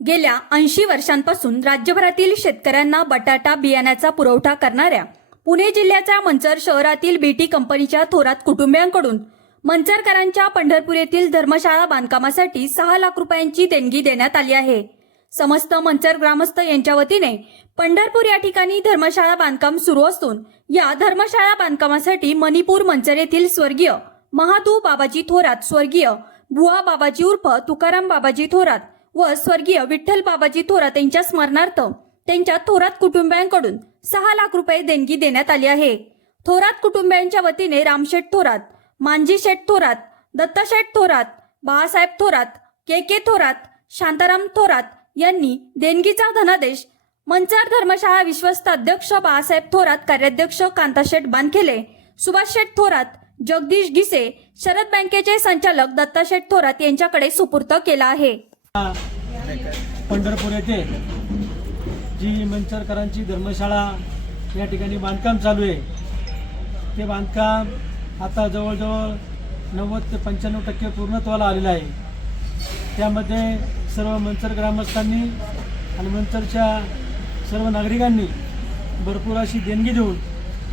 गेल्या ऐंशी वर्षांपासून राज्यभरातील शेतकऱ्यांना बटाटा बियाण्याचा पुरवठा करणाऱ्या पुणे जिल्ह्याच्या मंचर शहरातील बीटी कंपनीच्या थोरात कुटुंबियांकडून मंचरकरांच्या पंढरपूर येथील धर्मशाळा बांधकामासाठी सहा लाख रुपयांची देणगी देण्यात आली आहे. समस्त मंचर ग्रामस्थ यांच्या वतीने पंढरपूर या ठिकाणी धर्मशाळा बांधकाम सुरू असून या धर्मशाळा बांधकामासाठी मणिपूर मंचर येथील स्वर्गीय महादू बाबाजी थोरात स्वर्गीय बुवा बाबाजी उर्फ तुकाराम बाबाजी थोरात व स्वर्गीय विठ्ठल बाबाजी थोरात यांच्या स्मरणार्थ त्यांच्या थोरात कुटुंबियांकडून सहा लाख रुपये देणगी देण्यात आली आहे. थोरात कुटुंबियांच्या वतीने रामशेठ थोरात मांजी शेठ थोरात दत्ताशेठ थोरात बाळासाहेब थोरात के के थोरात शांताराम थोरात यांनी देणगीचा धनादेश मंचार धर्मशाळा विश्वस्त अध्यक्ष बाळासाहेब थोरात कार्याध्यक्ष कांताशेठ बानखेले सुभाष शेठ थोरात जगदीश गिसे शरद बँकेचे संचालक दत्ताशेठ थोरात यांच्याकडे सुपूर्त केला आहे. पंढरपूर येथे जी मंचरकरांची धर्मशाळा या ठिकाणी बांधकाम चालू आहे. ते बांधकाम आता जवळजवळ नव्वद ते पंच्याण्णव टक्के पूर्णत्वाला आलेलं आहे. त्यामध्ये सर्व मंचर ग्रामस्थांनी आणि मंचरच्या सर्व नागरिकांनी भरपूर अशी देणगी देऊन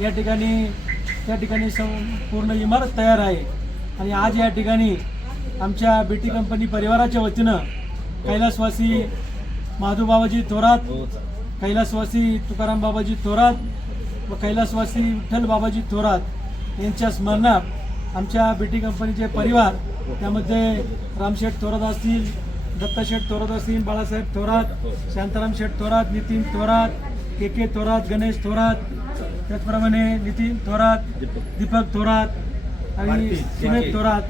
या ठिकाणी त्या ठिकाणी संपूर्ण इमारत तयार आहे. आणि आज या ठिकाणी आमच्या बेटी कंपनी परिवाराच्या वतीनं कैलासवासी माधू बाबाजी थोरात कैलासवासी तुकाराम बाबाजी थोरात व कैलासवासी विठ्ठल बाबाजी थोरात यांच्या स्मरणात आमच्या बेटी कंपनीचे परिवार त्यामध्ये रामशेठ थोरात असतील दत्ताशेठ थोरात असतील बाळासाहेब थोरात शांताराम शेठ थोरात नितीन थोरात के के थोरात गणेश थोरात त्याचप्रमाणे नितीन थोरात दीपक थोरात आणि सुमेध थोरात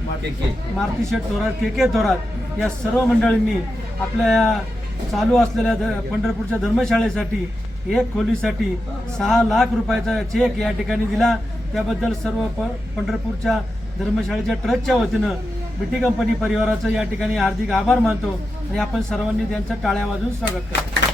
मारुती. शेठ थोरात के के थोरात या सर्व मंडळींनी आपल्या या चालू असलेल्या ध- पंढरपूरच्या धर्मशाळेसाठी एक खोलीसाठी सहा लाख रुपयाचा चेक या ठिकाणी दिला. त्याबद्दल सर्व प पंढरपूरच्या धर्मशाळेच्या ट्रस्टच्या वतीनं बिटी कंपनी परिवाराचं या ठिकाणी हार्दिक आभार मानतो आणि आपण सर्वांनी त्यांचं टाळ्या वाजवून स्वागत करतो.